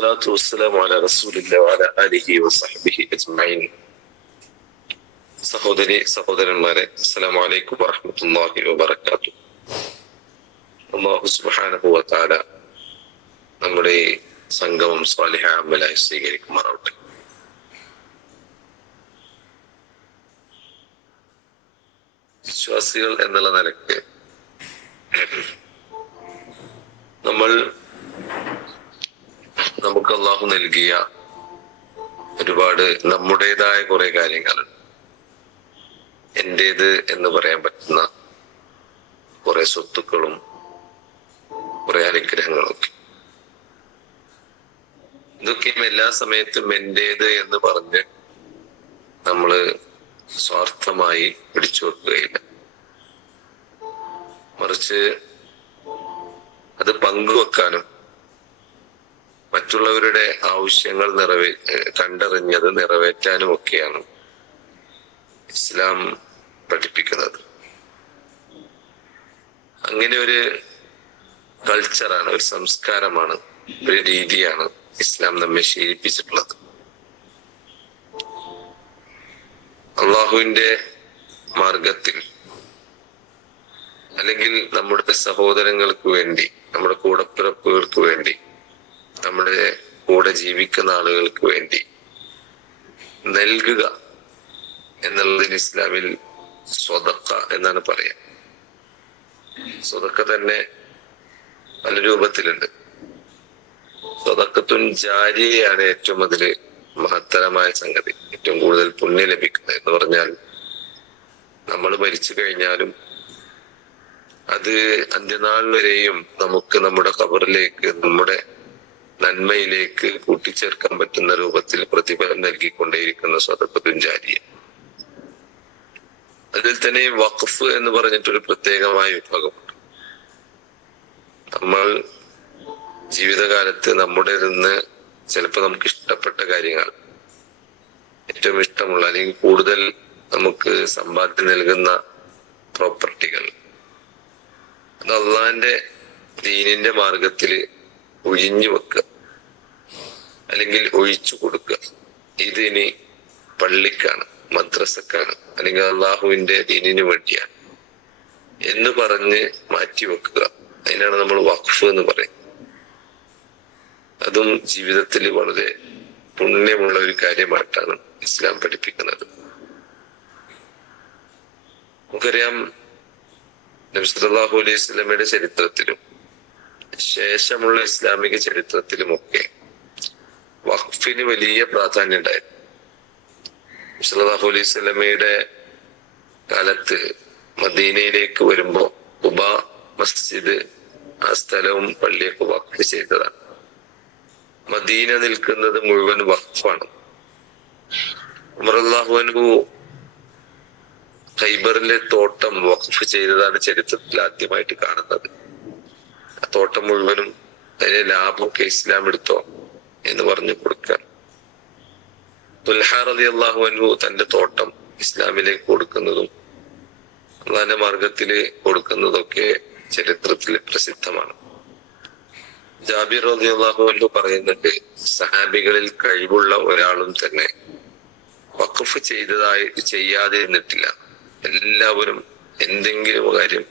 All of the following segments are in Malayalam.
والصلاة والسلام على رسول الله وعلى آله وصحبه أجمعين. സഹോദരന്മാരെ, അസ്സലാമു അലൈക്കും വറഹ്മത്തുള്ളാഹി വബറകാതുഹു. അല്ലാഹു സുബ്ഹാനഹു വ തആല നമ്മുടെ സംഗമം സ്വാലിഹ അമലായി സ്വീകരിക്കുമാറാവട്ടെ. വിശ്വാസികൾ എന്നുള്ള നിലയ്ക്ക് നമുക്ക് അള്ളാഹു നൽകിയ ഒരുപാട് നമ്മുടേതായ കുറെ കാര്യങ്ങളുണ്ട്. എന്റേത് എന്ന് പറയാൻ പറ്റുന്ന കുറെ സ്വത്തുക്കളും കുറെ അനുഗ്രഹങ്ങളും ഒക്കെ. ഇതൊക്കെയും എല്ലാ സമയത്തും എന്റേത് എന്ന് പറഞ്ഞ് നമ്മള് സ്വാർത്ഥമായി പിടിച്ചു വെക്കുകയില്ല. മറിച്ച് അത് പങ്കുവെക്കാനും മറ്റുള്ളവരുടെ ആവശ്യങ്ങൾ കണ്ടറിഞ്ഞത് നിറവേറ്റാനും ഒക്കെയാണ് ഇസ്ലാം പഠിപ്പിക്കുന്നത്. അങ്ങനെ ഒരു കൾച്ചറാണ്, ഒരു സംസ്കാരമാണ്, ഒരു രീതിയാണ് ഇസ്ലാം നമ്മെ ശീലിപ്പിച്ചിട്ടുള്ളത്. അള്ളാഹുവിന്റെ മാർഗത്തിൽ അല്ലെങ്കിൽ നമ്മുടെ സഹോദരങ്ങൾക്ക് വേണ്ടി, നമ്മുടെ കൂടപ്പിറപ്പുകൾക്ക് വേണ്ടി, നമ്മുടെ കൂടെ ജീവിക്കുന്ന ആളുകൾക്ക് വേണ്ടി നൽകുക എന്നുള്ളതിന് ഇസ്ലാമിൽ സ്വതക്ക എന്നാണ് പറയാ. സ്വതക്ക തന്നെ പല രൂപത്തിലുണ്ട്. സ്വതക്കത്തുൻ ജാരിയയാണ് ഏറ്റവും അതില് മഹത്തരമായ സംഗതി, ഏറ്റവും കൂടുതൽ പുണ്യം ലഭിക്കുന്നത് എന്ന് പറഞ്ഞാൽ നമ്മൾ മരിച്ചു കഴിഞ്ഞാലും അത് അന്ത്യനാൾ വരെയും നമുക്ക് നമ്മുടെ ഖബറിലേക്ക്, നമ്മുടെ നന്മയിലേക്ക് കൂട്ടിച്ചേർക്കാൻ പറ്റുന്ന രൂപത്തിൽ പ്രതിഫലം നൽകിക്കൊണ്ടേയിരിക്കുന്ന സ്വതക്കത്തുൻ ജാരിയ. അതിൽ തന്നെ വഖഫ് എന്ന് പറഞ്ഞിട്ടൊരു പ്രത്യേകമായ വിഭാഗമുണ്ട്. നമ്മൾ ജീവിതകാലത്ത് നമ്മുടെ നിന്ന് ചിലപ്പോൾ നമുക്ക് ഇഷ്ടപ്പെട്ട കാര്യങ്ങൾ, ഏറ്റവും ഇഷ്ടമുള്ള അല്ലെങ്കിൽ കൂടുതൽ നമുക്ക് സമ്പാദ്യം നൽകുന്ന പ്രോപ്പർട്ടികൾ, അത് അള്ളാന്റെ ദീനിന്റെ മാർഗത്തിൽ ഒഴിഞ്ഞു വെക്കുക അല്ലെങ്കിൽ ഒഴിച്ചു കൊടുക്കുക. ഇതിനി പള്ളിക്കാണ്, മദ്രസക്കാണ്, അല്ലെങ്കിൽ അള്ളാഹുവിന്റെ ദീനിന് വേണ്ടിയാണ് എന്ന് പറഞ്ഞ് മാറ്റിവെക്കുക. അതിനാണ് നമ്മൾ വഖഫ് എന്ന് പറയുന്നത്. അതും ജീവിതത്തിൽ വളരെ പുണ്യമുള്ള ഒരു കാര്യമായിട്ടാണ് ഇസ്ലാം പഠിപ്പിക്കുന്നത്. നമുക്കറിയാം, നബി സല്ലല്ലാഹു അലൈഹി വസല്ലമയുടെ ചരിത്രത്തിലും ശേഷമുള്ള ഇസ്ലാമിക ചരിത്രത്തിലുമൊക്കെ വഖഫിന് വലിയ പ്രാധാന്യം ഉണ്ടായിരുന്നു. നബി സല്ലല്ലാഹു അലൈഹി വസല്ലമയുടെ കാലത്ത് മദീനയിലേക്ക് വരുമ്പോ ഖുബാ മസ്ജിദ്, ആ സ്ഥലവും പള്ളിയൊക്കെ വഖഫ് ചെയ്തതാണ്. മദീന നിൽക്കുന്നത് മുഴുവൻ വഖഫാണ്. ഉമർ റളിയല്ലാഹു അൻഹു ഖൈബറിലെ തോട്ടം വഖഫ് ചെയ്തതാണ് ചരിത്രത്തിൽ ആദ്യമായിട്ട് കാണുന്നത്. ആ തോട്ടം മുഴുവനും അതിന്റെ ലാഭമൊക്കെ ഇസ്ലാം എടുത്തോ എന്ന് പറഞ്ഞു കൊടുക്കാൻ. തുൽഹ റളിയല്ലാഹു അൻഹു തന്റെ തോട്ടം ഇസ്ലാമിലേക്ക് കൊടുക്കുന്നതും അള്ളാന്റെ മാർഗത്തില് കൊടുക്കുന്നതൊക്കെ ചരിത്രത്തിൽ പ്രസിദ്ധമാണ്. ജാബിർ റളിയല്ലാഹു അൻഹു പറയുന്നുണ്ട്, സഹാബികളിൽ കഴിവുള്ള ഒരാളും തന്നെ വഖഫ് ചെയ്യാതെ ഇരുന്നിട്ടില്ല. എല്ലാവരും എന്തെങ്കിലും കാര്യം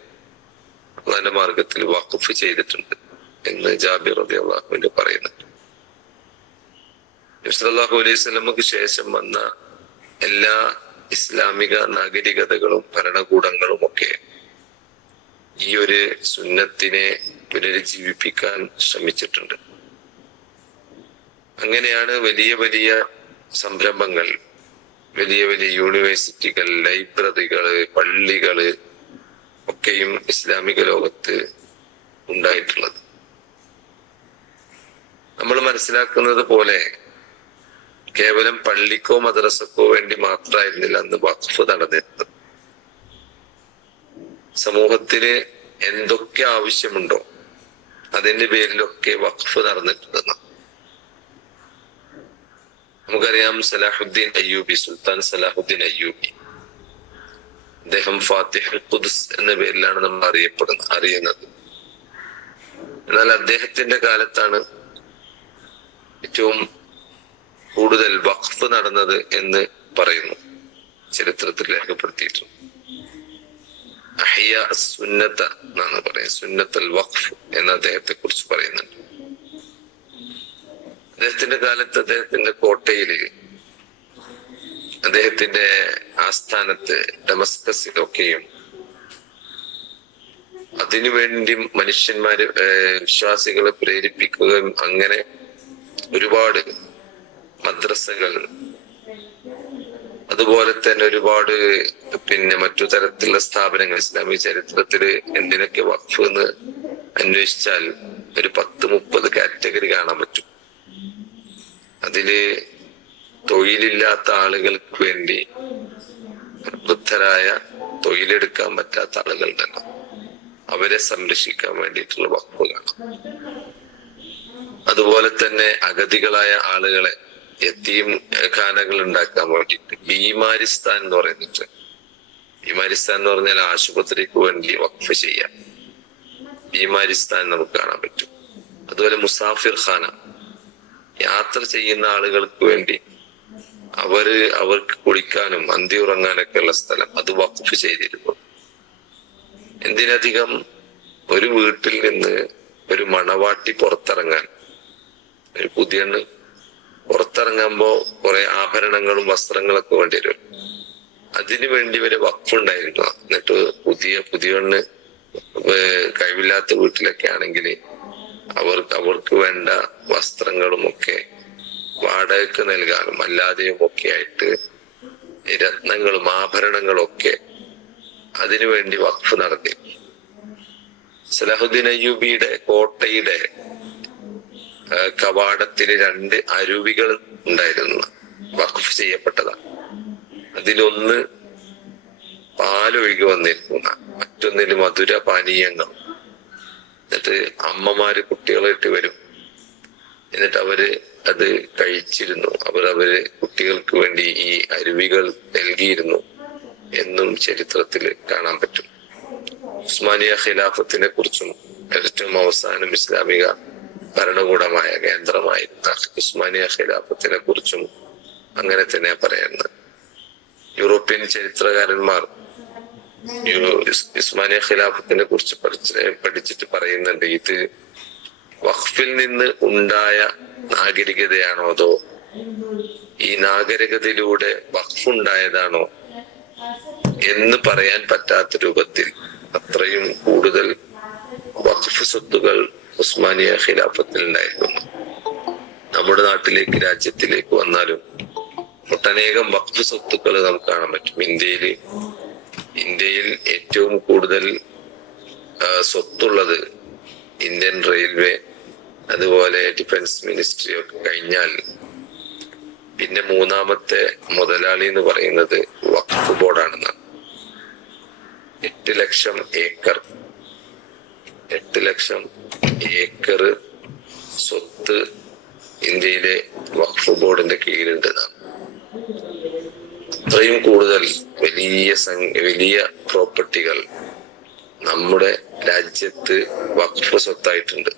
അള്ളാന്റെ മാർഗത്തിൽ വഖഫ് ചെയ്തിട്ടുണ്ട് എന്ന് ജാബിർ റളിയല്ലാഹു അൻഹു പറയുന്നുണ്ട്. നബി സല്ലല്ലാഹു അലൈഹി വസല്ലമക്ക് ശേഷം വന്ന എല്ലാ ഇസ്ലാമിക നാഗരികതകളും ഭരണകൂടങ്ങളും ഒക്കെ ഈ ഒരു സുന്നത്തിനെ പുനരുജ്ജീവിപ്പിക്കാൻ ശ്രമിച്ചിട്ടുണ്ട്. അങ്ങനെയാണ് വലിയ വലിയ സംരംഭങ്ങൾ, വലിയ വലിയ യൂണിവേഴ്സിറ്റികൾ, ലൈബ്രറികള്, പള്ളികള് ഒക്കെയും ഇസ്ലാമിക ലോകത്ത് ഉണ്ടായിട്ടുള്ളത്. നമ്മൾ മനസ്സിലാക്കുന്നത് പോലെ കേവലം പള്ളിക്കോ മദ്രസക്കോ വേണ്ടി മാത്രമായിരുന്നില്ല അന്ന് വഖഫ് നടന്നിരുന്നത്. സമൂഹത്തിന് എന്തൊക്കെ ആവശ്യമുണ്ടോ അതിന്റെ പേരിലൊക്കെ വഖഫ് നടന്നിട്ടുണ്ടെന്ന് നമുക്കറിയാം. സലാഹുദ്ദീൻ അയ്യൂബി, സുൽത്താൻ സലാഹുദ്ദീൻ അയ്യൂബി, അദ്ദേഹം ഫാത്തിഹുൽ ഖുദ്സ് എന്ന പേരിലാണ് നമ്മൾ അറിയുന്നത്. എന്നാൽ അദ്ദേഹത്തിന്റെ കാലത്താണ് ഏറ്റവും കൂടുതൽ വഖഫ് നടന്നത് എന്ന് പറയുന്നു, ചരിത്രത്തിൽ രേഖപ്പെടുത്തിയിട്ടുണ്ട്. അഹിയ സുന്നത്ത എന്നാണ് പറയുന്നത്, സുന്നത്തൽ വഖഫ് എന്ന് അദ്ദേഹത്തെ കുറിച്ച് പറയുന്നുണ്ട്. അദ്ദേഹത്തിന്റെ കാലത്ത് അദ്ദേഹത്തിന്റെ കോട്ടയില്, അദ്ദേഹത്തിന്റെ ആസ്ഥാനത്ത് ഡമസ്കസിലൊക്കെയും അതിനുവേണ്ടി മനുഷ്യന്മാര് വിശ്വാസികളെ പ്രേരിപ്പിക്കുകയും അങ്ങനെ ഒരുപാട് മദ്രസകൾ, അതുപോലെ തന്നെ ഒരുപാട് മറ്റു തരത്തിലുള്ള സ്ഥാപനങ്ങൾ ഇസ്ലാമിക ചരിത്രത്തില് എന്തിനൊക്കെ വഖഫ് എന്ന് അന്വേഷിച്ചാൽ ഒരു 10-30 കാറ്റഗറി കാണാൻ പറ്റും. അതില് തൊഴിലില്ലാത്ത ആളുകൾക്ക് വേണ്ടി, വൃദ്ധരായ തൊഴിലെടുക്കാൻ പറ്റാത്ത ആളുകളുണ്ടല്ലോ, അവരെ സംരക്ഷിക്കാൻ വേണ്ടിയിട്ടുള്ള വഖഫ് കാണാം. അതുപോലെ തന്നെ അഗതികളായ ആളുകളെ, യതീം ഖാനകൾ ഉണ്ടാക്കാൻ വേണ്ടിയിട്ട് ബീമാരിസ്ഥാൻ എന്ന് പറയുന്നുണ്ട്. ബീമാരിസ്ഥാൻ എന്ന് പറഞ്ഞാൽ ആശുപത്രിക്ക് വേണ്ടി വഖഫ് ചെയ്യാം. ബീമാരിസ്ഥാൻ നമുക്ക് കാണാൻ പറ്റും. അതുപോലെ മുസാഫിർ ഖാന, യാത്ര ചെയ്യുന്ന ആളുകൾക്ക് വേണ്ടി അവർക്ക് കുളിക്കാനും അന്തി ഉറങ്ങാനൊക്കെ ഉള്ള സ്ഥലം, അത് വഖഫ് ചെയ്തിരുന്നു. എന്തിനധികം ഒരു വീട്ടിൽ നിന്ന് ഒരു മണവാട്ടി പുറത്തിറങ്ങാൻ, ഒരു പുതിയണ്ണ് പുറത്തിറങ്ങുമ്പോ കുറെ ആഭരണങ്ങളും വസ്ത്രങ്ങളൊക്കെ വേണ്ടി വരും. അതിനു വേണ്ടി വരെ വഖഫ് ഉണ്ടായിരുന്നു. എന്നിട്ട് പുതിയണ്ണ് കഴിവില്ലാത്ത വീട്ടിലൊക്കെ ആണെങ്കിൽ അവർക്ക് വേണ്ട വസ്ത്രങ്ങളും ഒക്കെ വാടകയ്ക്ക് നൽകാനും അല്ലാതെയും ഒക്കെ ആയിട്ട് രത്നങ്ങളും ആഭരണങ്ങളും ഒക്കെ അതിനുവേണ്ടി വഖഫ് നടത്തി. സലാഹുദ്ദീൻ അയ്യൂബിയുടെ കോട്ടയുടെ കവാടത്തിന് 2 അരുവികൾ ഉണ്ടായിരുന്നു, വഖഫ് ചെയ്യപ്പെട്ടതാണ്. അതിലൊന്ന് പാലൊഴുകി വന്നിരിക്കുന്ന, മറ്റൊന്നിൽ മധുര പാനീയങ്ങൾ. എന്നിട്ട് അമ്മമാര് കുട്ടികളായിട്ട് വരും, എന്നിട്ട് അവര് അത് കഴിച്ചിരുന്നു. അവര് കുട്ടികൾക്ക് വേണ്ടി ഈ അരുവികൾ നൽകിയിരുന്നു എന്നും ചരിത്രത്തിൽ കാണാൻ പറ്റും. ഉസ്മാനിയ ഖിലാഫത്തിനെ കുറിച്ചും ഏറ്റവും അവസാനം ഇസ്ലാമിക ഭരണകൂടമായ കേന്ദ്രമായിരുന്ന ഉസ്മാനിയ ഖിലാഫത്തിനെ കുറിച്ചും അങ്ങനെ തന്നെ പറയുന്നത്. യൂറോപ്യൻ ചരിത്രകാരന്മാർ ഉസ്മാനിയ ഖിലാഫത്തിനെ കുറിച്ച് പഠിച്ചിട്ട് പറയുന്നുണ്ട്, ഇത് വഖഫിൽ നിന്ന് ഉണ്ടായ നാഗരികതയാണോ അതോ ഈ നാഗരികതയിലൂടെ വഖഫ് ഉണ്ടായതാണോ എന്ന് പറയാൻ പറ്റാത്ത രൂപത്തിൽ അത്രയും കൂടുതൽ വഖഫ് സ്വത്തുകൾ ഉസ്മാനിയ ഖിലാഫത്തിൽ ഉണ്ടായിരുന്നു. നമ്മുടെ നാട്ടിലേക്ക്, രാജ്യത്തിലേക്ക് വന്നാലും ഒട്ടനേകം വഖഫ് സ്വത്തുക്കൾ നമുക്ക് കാണാൻ പറ്റും. ഇന്ത്യയിൽ ഏറ്റവും കൂടുതൽ സ്വത്തുള്ളത് ഇന്ത്യൻ റെയിൽവേ, അതുപോലെ ഡിഫൻസ് മിനിസ്ട്രി ഒക്കെ കഴിഞ്ഞാൽ പിന്നെ 3ാമത്തെ മുതലാളി എന്ന് പറയുന്നത് വഖഫ് ബോർഡാണെന്നാണ്. 8 ലക്ഷം ഏക്കർ സ്വത്ത് ഇന്ത്യയിലെ വഖഫ് ബോർഡിന്റെ കീഴിലുണ്ടെന്നാണ്. അത്രയും കൂടുതൽ വലിയ പ്രോപ്പർട്ടികൾ നമ്മുടെ രാജ്യത്ത് വഖഫ് സ്വത്തായിട്ടുണ്ട്.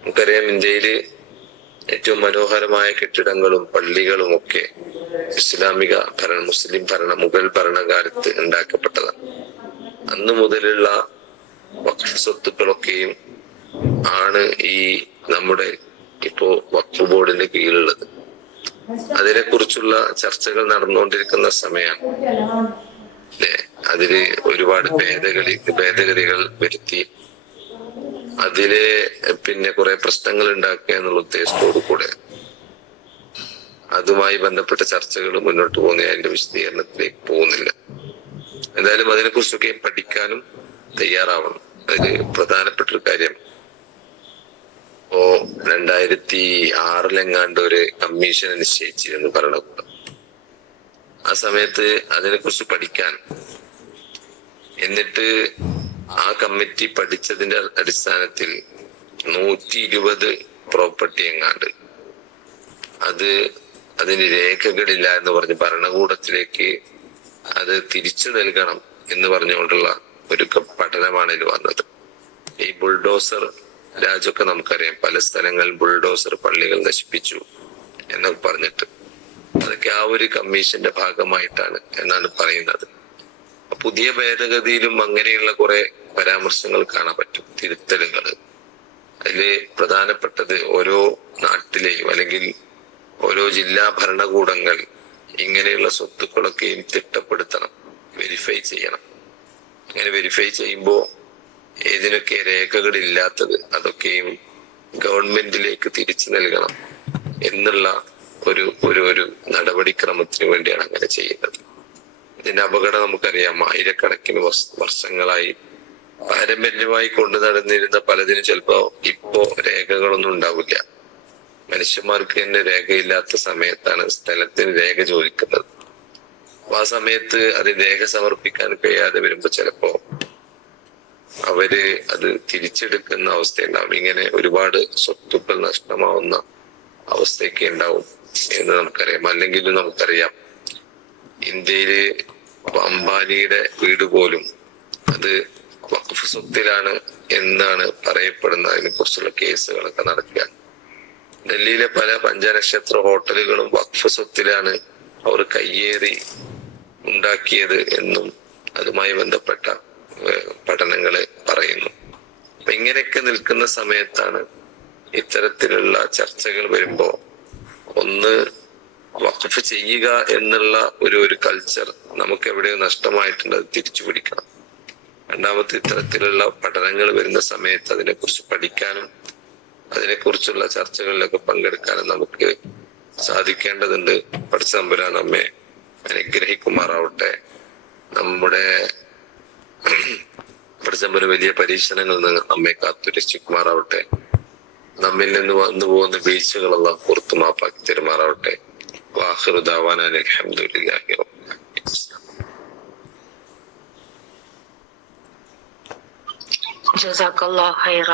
നമുക്കറിയാം, ഇന്ത്യയില് ഏറ്റവും മനോഹരമായ കെട്ടിടങ്ങളും പള്ളികളും ഒക്കെ ഇസ്ലാമിക മുസ്ലിം മുഗൾ ഭരണകാലത്ത് ഉണ്ടാക്കപ്പെട്ടതാണ്. അന്നു മുതലുള്ള വഖഫ് സ്വത്തുക്കളൊക്കെയും ആണ് ഈ നമ്മുടെ ഇപ്പോ വഖഫ് ബോർഡിന്റെ കീഴിലുള്ളത്. അതിനെക്കുറിച്ചുള്ള ചർച്ചകൾ നടന്നുകൊണ്ടിരിക്കുന്ന സമയമാണ്. അതില് ഒരുപാട് ഭേദഗതികൾ വരുത്തി അതില് കുറെ പ്രശ്നങ്ങൾ ഉണ്ടാക്കുക എന്നുള്ള ഉദ്ദേശത്തോടു കൂടെ അതുമായി ബന്ധപ്പെട്ട ചർച്ചകൾ മുന്നോട്ട് പോകുന്ന അതിന്റെ വിശദീകരണത്തിലേക്ക് പോകുന്നില്ല. എന്തായാലും അതിനെക്കുറിച്ചൊക്കെ പഠിക്കാനും തയ്യാറാവണം. അതില് പ്രധാനപ്പെട്ട ഒരു കാര്യം, 2006 ഒരു കമ്മീഷൻ നിശ്ചയിച്ചിരുന്നു ഭരണകൂടം. ആ സമയത്ത് അതിനെക്കുറിച്ച് പഠിക്കാൻ, എന്നിട്ട് ആ കമ്മിറ്റി പഠിച്ചതിന്റെ അടിസ്ഥാനത്തിൽ 120 പ്രോപ്പർട്ടി എങ്ങാണ്ട് അതിന് രേഖകളില്ല എന്ന് പറഞ്ഞ് ഭരണകൂടത്തിലേക്ക് അത് തിരിച്ചു നൽകണം എന്ന് പറഞ്ഞുകൊണ്ടുള്ള ഒരു പഠനമാണ് ഇതിൽ വന്നത്. ഈ ബുൾഡോസർ രാജ്യമൊക്കെ നമുക്കറിയാം. പല സ്ഥലങ്ങളിൽ ബുൾഡോസർ പള്ളികൾ നശിപ്പിച്ചു എന്നൊക്കെ പറഞ്ഞിട്ട് അതൊക്കെ ആ ഒരു കമ്മീഷന്റെ ഭാഗമായിട്ടാണ് എന്നാണ് പറയുന്നത്. പുതിയ ഭേദഗതിയിലും അങ്ങനെയുള്ള കുറെ പരാമർശങ്ങൾ കാണാൻ പറ്റും, തിരുത്തലുകൾ. അതില് പ്രധാനപ്പെട്ടത് ഓരോ നാട്ടിലെയും അല്ലെങ്കിൽ ഓരോ ജില്ലാ ഭരണകൂടങ്ങൾ ഇങ്ങനെയുള്ള സ്വത്തുക്കളൊക്കെയും തിട്ടപ്പെടുത്തണം, വെരിഫൈ ചെയ്യണം. അങ്ങനെ വെരിഫൈ ചെയ്യുമ്പോൾ ഏതിനൊക്കെ രേഖകളില്ലാത്തത് അതൊക്കെയും ഗവൺമെന്റിലേക്ക് തിരിച്ചു നൽകണം എന്നുള്ള ഒരു ഒരു ഒരു നടപടിക്രമത്തിന് വേണ്ടിയാണ് അങ്ങനെ ചെയ്യുന്നത്. ഇതിന്റെ അപകടം നമുക്കറിയാം. ആയിരക്കണക്കിന് വർഷങ്ങളായി പാരമ്പര്യമായി കൊണ്ടു നടന്നിരുന്ന പലതിനും ചിലപ്പോ ഇപ്പോ രേഖകളൊന്നും ഉണ്ടാവില്ല. മനുഷ്യന്മാർക്ക് തന്നെ രേഖയില്ലാത്ത സമയത്താണ് സ്ഥലത്തിന് രേഖ ചോദിക്കുന്നത്. അപ്പൊ ആ സമയത്ത് അത് രേഖ സമർപ്പിക്കാൻ കഴിയാതെ വരുമ്പോ ചിലപ്പോ അവര് അത് തിരിച്ചെടുക്കുന്ന അവസ്ഥയുണ്ടാവും. ഇങ്ങനെ ഒരുപാട് സ്വത്തുക്കൾ നഷ്ടമാവുന്ന അവസ്ഥയൊക്കെ ഉണ്ടാവും എന്ന് നമുക്കറിയാം. അല്ലെങ്കിൽ നമുക്കറിയാം, ഇന്ത്യയില് അംബാനിയുടെ വീട് പോലും അത് വഖഫ് സ്വത്തിലാണ് എന്നാണ് പറയപ്പെടുന്നത്. അതിനെ കുറിച്ചുള്ള കേസുകളൊക്കെ നടക്കുക. ഡൽഹിയിലെ പല പഞ്ചനക്ഷത്ര ഹോട്ടലുകളും വഖഫ് സ്വത്തിലാണ് അവർ കയ്യേറി ഉണ്ടാക്കിയത് എന്നും അതുമായി ബന്ധപ്പെട്ട പഠനങ്ങള് പറയുന്നു. അപ്പൊ ഇങ്ങനെയൊക്കെ നിൽക്കുന്ന സമയത്താണ് ഇത്തരത്തിലുള്ള ചർച്ചകൾ വരുമ്പോ ഒന്ന് വഖഫ് ചെയ്യുക എന്നുള്ള ഒരു കൾച്ചർ നമുക്ക് എവിടെയോ നഷ്ടമായിട്ടുണ്ട്, അത് തിരിച്ചു പിടിക്കണം. രണ്ടാമത്തെ, ഇത്തരത്തിലുള്ള പഠനങ്ങൾ വരുന്ന സമയത്ത് അതിനെക്കുറിച്ച് പഠിക്കാനും അതിനെക്കുറിച്ചുള്ള ചർച്ചകളിലൊക്കെ പങ്കെടുക്കാനും നമുക്ക് സാധിക്കേണ്ടതുണ്ട്. പഠിച്ച തമ്പുരാൻ നമ്മെ അനുഗ്രഹിക്കുമാറാവട്ടെ. നമ്മുടെ പഠിച്ചമ്പര് വലിയ പരീക്ഷണങ്ങളിൽ നിന്ന് നമ്മെ കാത്തുരക്ഷിക്കുമാറാവട്ടെ. നമ്മിൽ നിന്ന് വന്നു പോകുന്ന വീഴ്ചകളെല്ലാം പുറത്തു മാപ്പാക്കി തരുമാറാവട്ടെ. വാഖിറു ദഅവാനാ അൽഹംദുലില്ലാഹി റബ്ബിൽ ആലമീൻ. ജസാക്കല്ലാഹു ഖൈറ.